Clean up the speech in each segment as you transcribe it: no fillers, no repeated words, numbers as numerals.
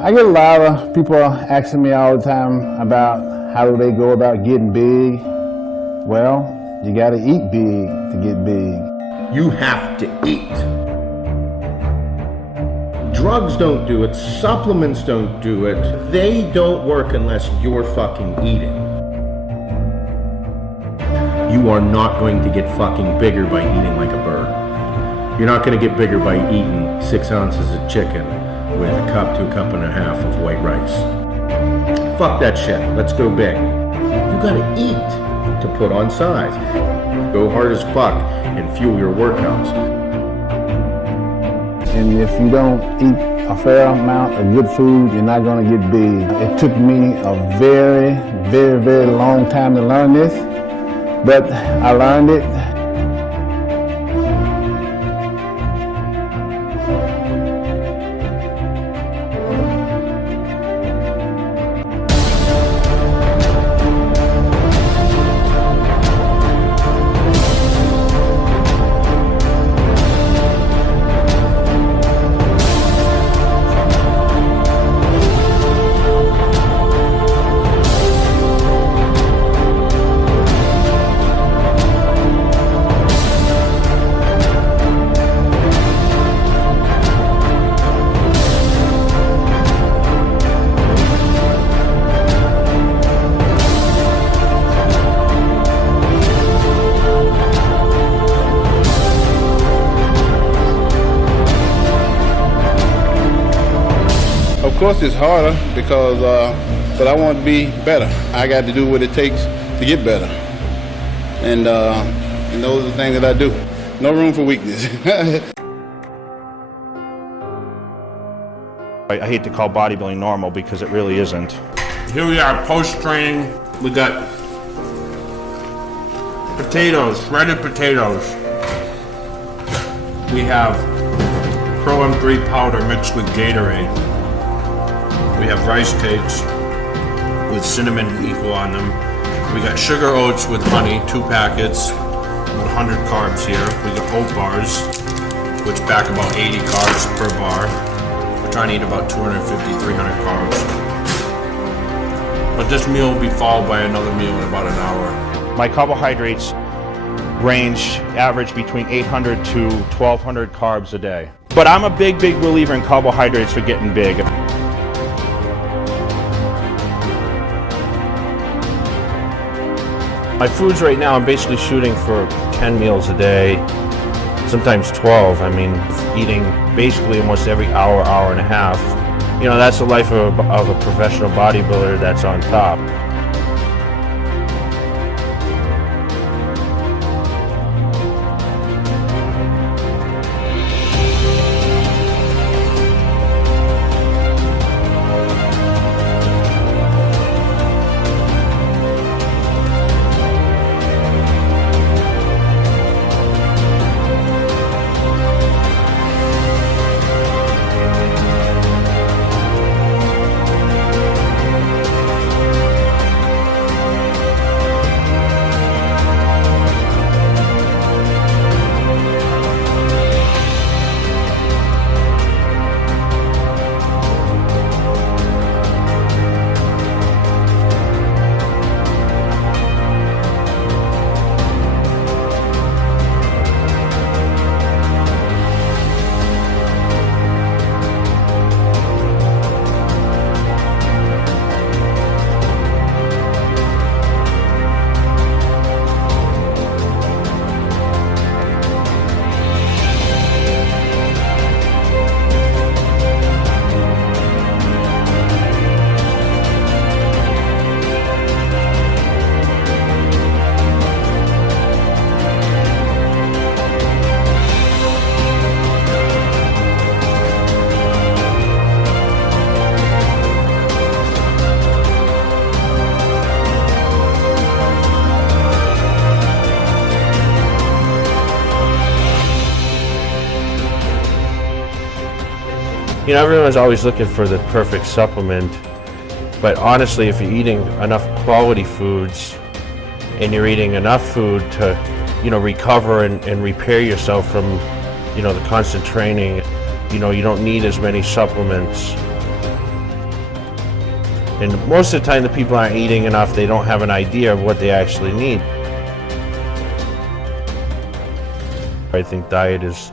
I get a lot of people asking me all the time about how do they go about getting big. Well, you got to eat big to get big. You have to eat. Drugs don't do it, supplements don't do it. They don't work unless you're fucking eating. You are not going to get fucking bigger by eating like a bird. You're not going to get bigger by eating 6 ounces of chicken with a cup to a cup and a half of white rice. Fuck that shit. Let's go big. You gotta eat to put on size. Go hard as fuck and fuel your workouts. And if you don't eat a fair amount of good food, you're not going to get big. It took me a very, very, very long time to learn this, but I learned it. Of course it's harder because but I want to be better. I got to do what it takes to get better. And those are the things that I do. No room for weakness. I hate to call bodybuilding normal because it really isn't. Here we are post-training. We got potatoes, shredded potatoes. We have Pro M3 powder mixed with Gatorade. We have rice cakes with cinnamon equal on them. We got sugar oats with honey, 2 packets, 100 carbs here. We got oat bars, which back about 80 carbs per bar. We're trying to eat about 250, 300 carbs. But this meal will be followed by another meal in about an hour. My carbohydrates range average between 800 to 1200 carbs a day. But I'm a big believer in carbohydrates for getting big. My foods right now, I'm basically shooting for 10 meals a day, sometimes 12. I mean, eating basically almost every hour, hour and a half. You know, that's the life of a professional bodybuilder that's on top. You know, everyone's always looking for the perfect supplement, but honestly, if you're eating enough quality foods and you're eating enough food to, you know, recover and repair yourself from, you know, the constant training, you know, you don't need as many supplements. And most of the time the people aren't eating enough, they don't have an idea of what they actually need. I think diet is,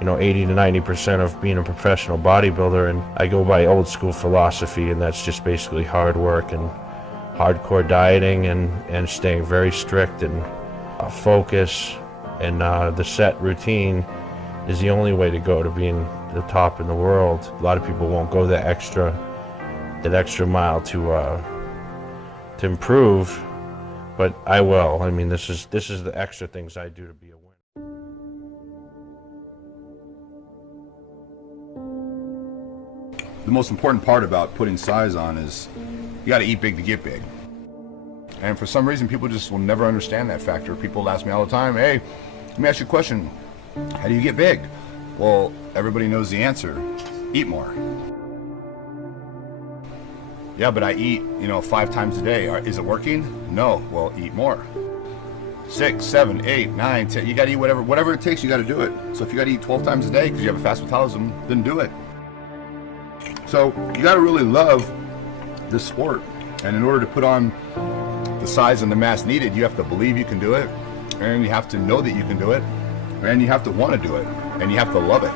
80 to 90% of being a professional bodybuilder, and I go by old school philosophy, and that's just basically hard work and hardcore dieting and staying very strict and focus, and the set routine is the only way to go to being the top in the world. A lot of people won't go that extra mile to improve, but I will. I mean, this is the extra things I do to be a winner. The most important part about putting size on is you got to eat big to get big. And for some reason, people just will never understand that factor. People ask me all the time, hey, let me ask you a question. How do you get big? Well, everybody knows the answer. Eat more. Yeah, but I eat, 5 times a day. Is it working? No. Well, eat more. 6, 7, 8, 9, 10. You got to eat whatever it takes, you got to do it. So if you got to eat 12 times a day because you have a fast metabolism, then do it. So you got to really love this sport. And in order to put on the size and the mass needed, you have to believe you can do it, and you have to know that you can do it, and you have to want to do it, and you have to love it.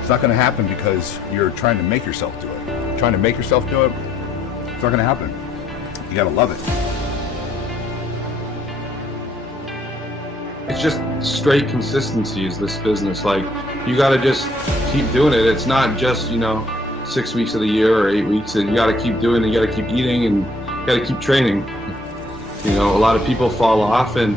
It's not going to happen because you're trying to make yourself do it. Trying to make yourself do it, it's not going to happen. You got to love it. It's just straight consistency is this business. Like, you got to just keep doing it. It's not just, 6 weeks of the year or 8 weeks. And you got to keep doing it. You got to keep eating and you got to keep training. A lot of people fall off and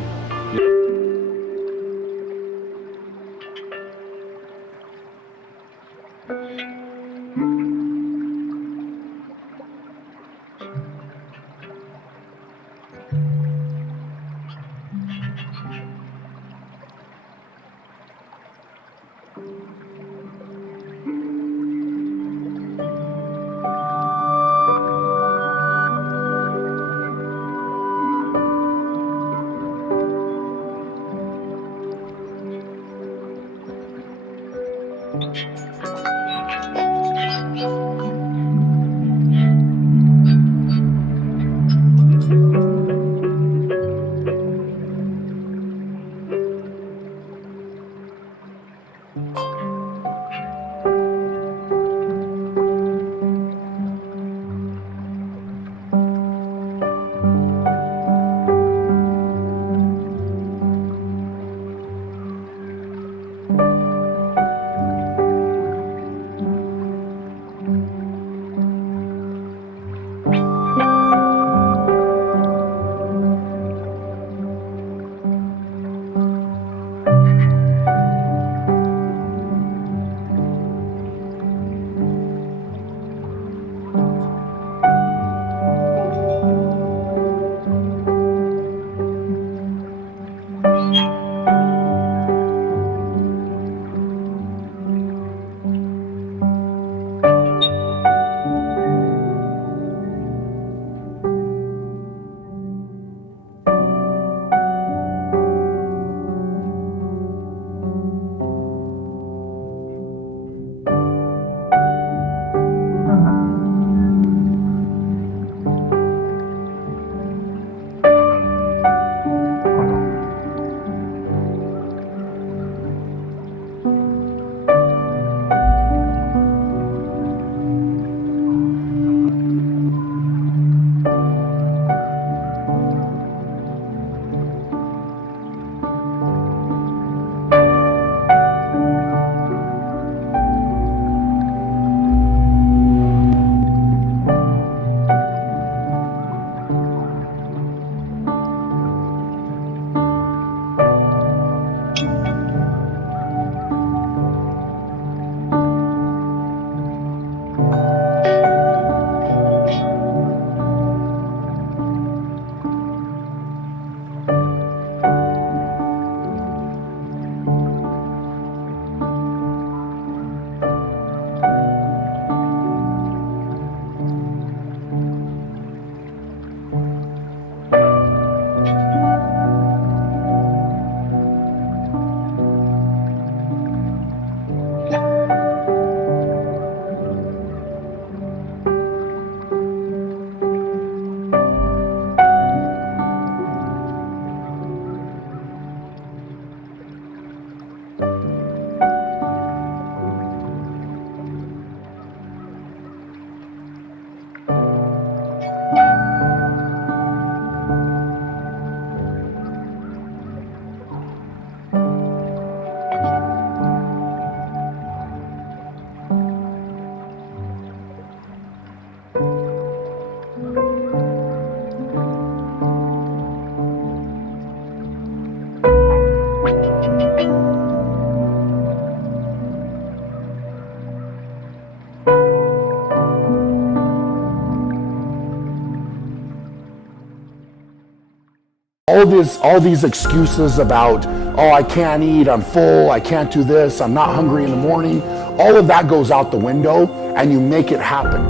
all these excuses about, oh, I can't eat, I'm full, I can't do this, I'm not hungry in the morning. All of that goes out the window, and you make it happen.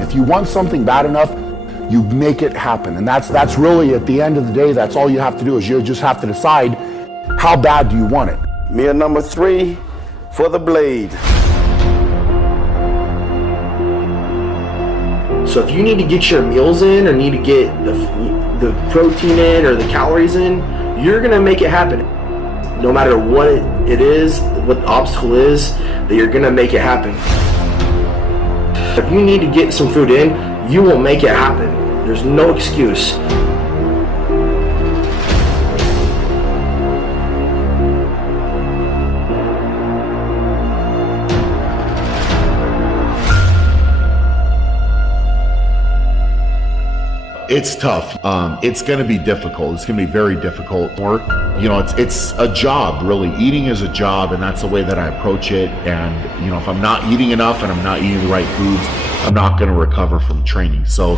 If you want something bad enough, you make it happen. And that's really, at the end of the day, that's all you have to do, is you just have to decide, how bad do you want it? Meal number 3 for the blade. So if you need to get your meals in, or need to get the protein in, or the calories in, you're gonna make it happen. No matter what it is, what the obstacle is, that you're gonna make it happen. If you need to get some food in, you will make it happen. There's no excuse. It's tough. It's going to be difficult. It's going to be very difficult work. You know, it's a job, really. Eating is a job, and that's the way that I approach it. And, you know, if I'm not eating enough and I'm not eating the right foods, I'm not going to recover from training. So